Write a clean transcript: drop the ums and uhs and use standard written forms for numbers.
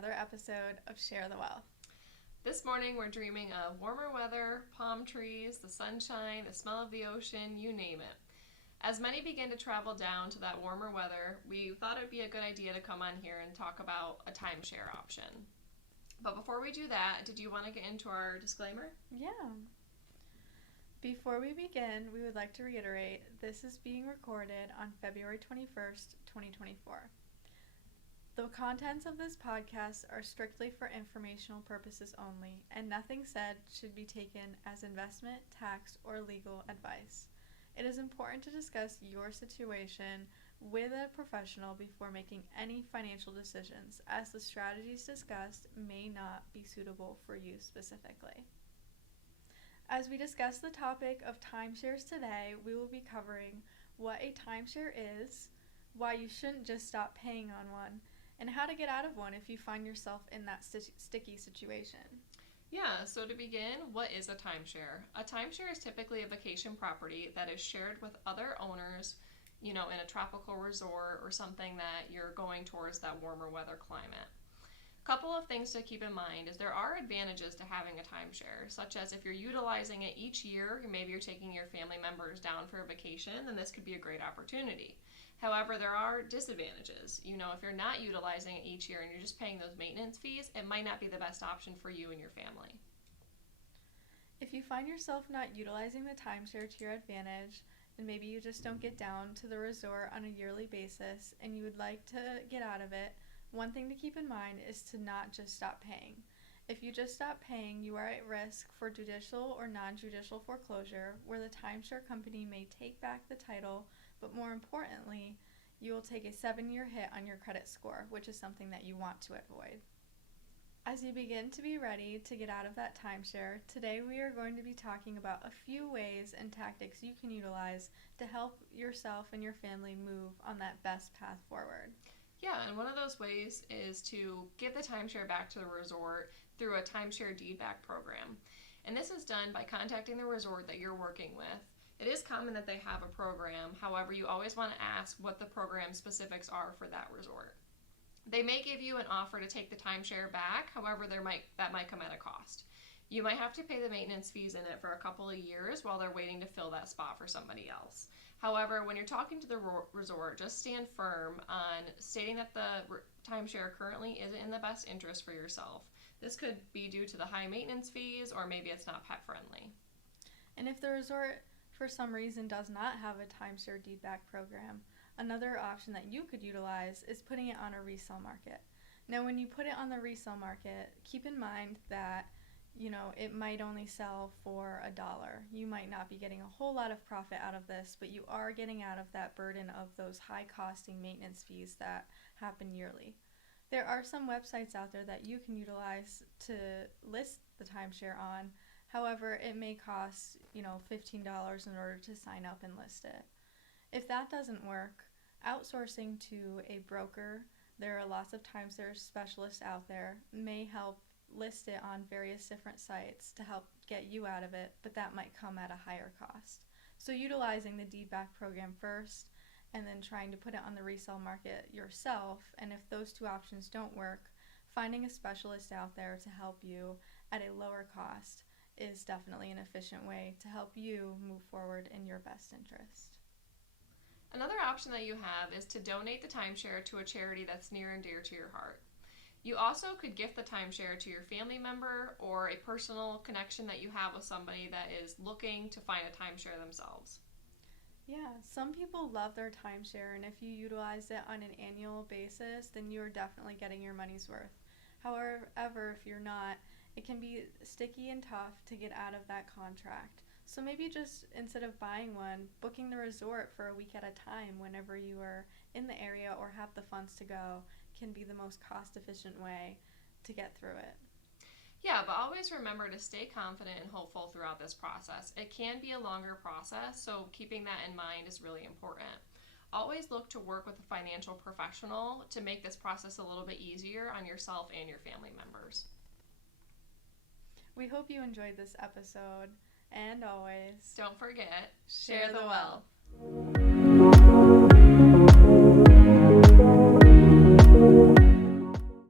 another episode of Share the Wealth. This morning we're dreaming of warmer weather, palm trees, the sunshine, the smell of the ocean, you name it. As many begin to travel down to that warmer weather, we thought it would be a good idea to come on here and talk about a timeshare option. But before we do that, did you want to get into our disclaimer? Yeah. Before we begin, we would like to reiterate this is being recorded on February 21st, 2024. The contents of this podcast are strictly for informational purposes only, and nothing said should be taken as investment, tax, or legal advice. It is important to discuss your situation with a professional before making any financial decisions, as the strategies discussed may not be suitable for you specifically. As we discuss the topic of timeshares today, we will be covering what a timeshare is, why you shouldn't just stop paying on one, and how to get out of one if you find yourself in that sticky situation. Yeah, so to begin, what is a timeshare? A timeshare is typically a vacation property that is shared with other owners, in a tropical resort or something that you're going towards that warmer weather climate. A couple of things to keep in mind is there are advantages to having a timeshare, such as if you're utilizing it each year, maybe you're taking your family members down for a vacation, then this could be a great opportunity. However, there are disadvantages. If you're not utilizing it each year and you're just paying those maintenance fees, it might not be the best option for you and your family. If you find yourself not utilizing the timeshare to your advantage, and maybe you just don't get down to the resort on a yearly basis and you would like to get out of it, one thing to keep in mind is to not just stop paying. If you just stop paying, you are at risk for judicial or non-judicial foreclosure, where the timeshare company may take back the title, but more importantly, you will take a 7-year hit on your credit score, which is something that you want to avoid. As you begin to be ready to get out of that timeshare, today we are going to be talking about a few ways and tactics you can utilize to help yourself and your family move on that best path forward. Yeah, and one of those ways is to get the timeshare back to the resort through a timeshare Deedback program. And this is done by contacting the resort that you're working with. It is common that they have a program, however, you always want to ask what the program specifics are for that resort. They may give you an offer to take the timeshare back, however, that might come at a cost. You might have to pay the maintenance fees in it for a couple of years while they're waiting to fill that spot for somebody else. However, when you're talking to the resort, just stand firm on stating that the timeshare currently isn't in the best interest for yourself. This could be due to the high maintenance fees, or maybe it's not pet friendly. And if the resort for some reason does not have a timeshare Deedback program, another option that you could utilize is putting it on a resale market. Now, when you put it on the resale market, keep in mind that it might only sell for $1. You might not be getting a whole lot of profit out of this, but you are getting out of that burden of those high costing maintenance fees that happen yearly. There are some websites out there that you can utilize to list the timeshare on. However, it may cost, $15 in order to sign up and list it. If that doesn't work, outsourcing to a broker, there are lots of timeshare specialists out there, may help list it on various different sites to help get you out of it, but that might come at a higher cost. So utilizing the Deedback program first and then trying to put it on the resale market yourself, and if those two options don't work, finding a specialist out there to help you at a lower cost is definitely an efficient way to help you move forward in your best interest. Another option that you have is to donate the timeshare to a charity that's near and dear to your heart. You also could gift the timeshare to your family member or a personal connection that you have with somebody that is looking to find a timeshare themselves. Yeah, some people love their timeshare, and if you utilize it on an annual basis, then you're definitely getting your money's worth. However, if you're not, it can be sticky and tough to get out of that contract. So maybe just instead of buying one, booking the resort for a week at a time whenever you are in the area or have the funds to go can be the most cost-efficient way to get through it. Yeah, but always remember to stay confident and hopeful throughout this process. It can be a longer process, so keeping that in mind is really important. Always look to work with a financial professional to make this process a little bit easier on yourself and your family members. We hope you enjoyed this episode, and always, don't forget, share the wealth.